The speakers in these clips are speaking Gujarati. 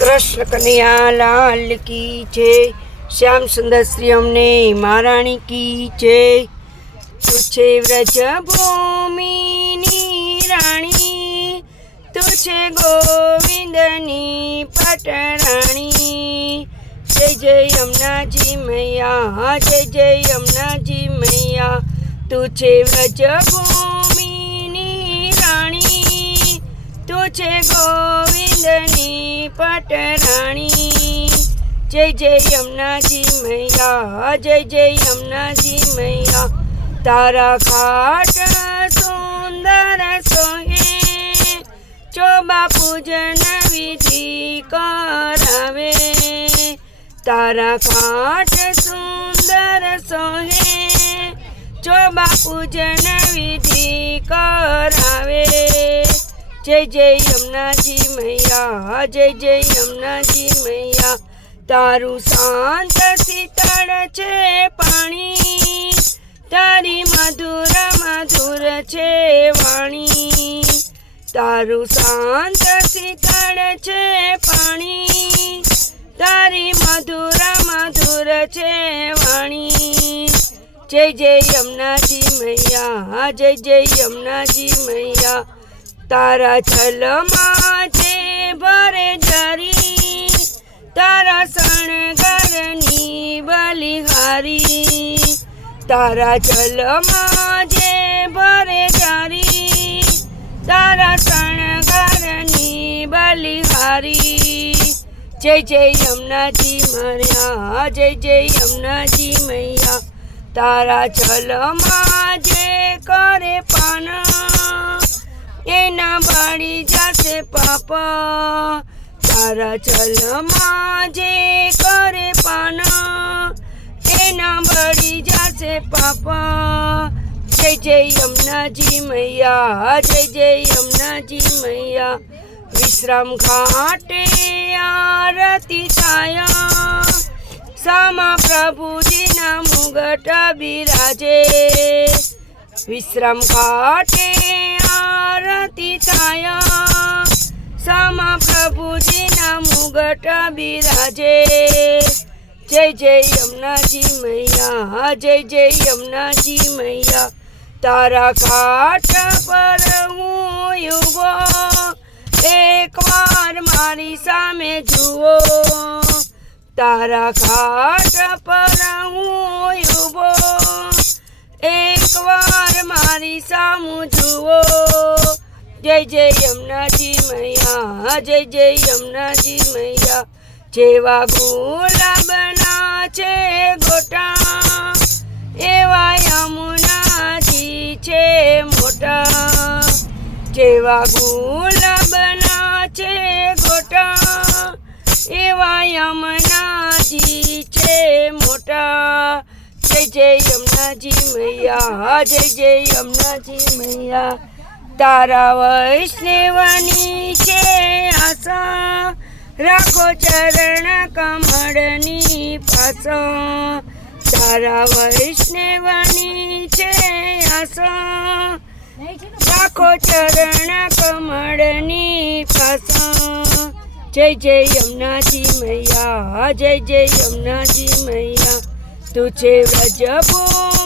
કૃષ્ણ કનૈયા લાલ કી છે શ્યામ સુંદર શ્રી અમને મહારાણી કી જય. તું છે વ્રજ ભૂમિની રાણી. તું છે ગોવિંદની પટરાણી. જય જય યમુનાજી મૈયા. જય જય યમુનાજી મૈયા. તું છે વ્રજ ભૂમિની છે ગોવિંદની પટરાણી. જય જય યમુનાજી મૈયા, જય જય યમુનાજી મૈયા. તારા ખાટ સુંદર સોહે ચોબા પૂજન વિધિ કરાવે. તારા ખાટ સુંદર સોહે ચોબા પૂજન વિધિ કરાવે. જય જય યમુનાજી મૈયા જય જય યમુનાજી મૈયા. તારું શાંત શીતળ છે પાણી, તારી મધુર મધુર છે વાણી. તારું શાંત શીતળ છે પાણી, તારી મધુર મધુર છે વાણી. જય જય યમુનાજી મૈયા જય જય યમુનાજી મૈયા. તારા છલમાં છે ભરે જરી, તારા શણગરની બલિહારી, તારા છલ જે ભરે જારી, તારા શણગરની બલિહારી. જય જય યમુનાજી મર્યા, જય જય યમુનાજી મૈયા, તારા જલમાં જે કરે પાન એના બાળી જશે પાપ. તારા જલમાં જે કરે પાના, એના બળી જશે પાપ. જય જય યમુનાજી મૈયા, જય જય યમુનાજી મૈયા. વિશ્રામ ઘાટે આરતી છાયા સામા પ્રભુજીના મુગટ બિરાજે. વિશ્રામ ઘાટે આરતી છાયા. સામા પ્રભુજીના મુગટ બિરાજે. જય જય યમુનાજી મૈયા. જય જય યમુનાજી મૈયા. તારા કાંઠ પર હું યુગો એકવાર મારી સામે જુઓ. તારા ઘાટ પર હું યુબો એકવાર મારી સામું જુઓ. જય જય યમુનાજી મૈયા. જય જય યમુનાજી મૈયા. જેવા ગુલાબના છે ગોટા, એવા યમુનાજી છે મોટા. જેવા ગુલાબના છે ગોટા, એવા યમુનાજી છે મોટા. જય જય યમુનાજી મૈયા. જય જય યમુનાજી મૈયા. તારા વૈષ્ણવની છે આશા. રાખો ચરણ કમળની પાછા. તારા વૈષ્ણવની છે આશા. રાખો ચરણ કમળની પાછા. જય જય યમુનાજી મૈયા. જય જય યમુનાજી મૈયા. તું છે વ્રજભૂમિની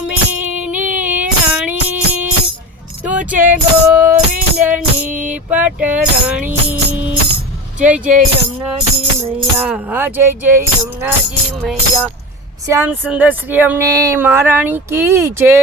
તું છે ગોવિંદની પટરાણી. જય જય યમુનાજી મૈયા, જય જય યમુનાજી મૈયા. શ્યામ સુંદર શ્રી અમને મહારાણી કી જય.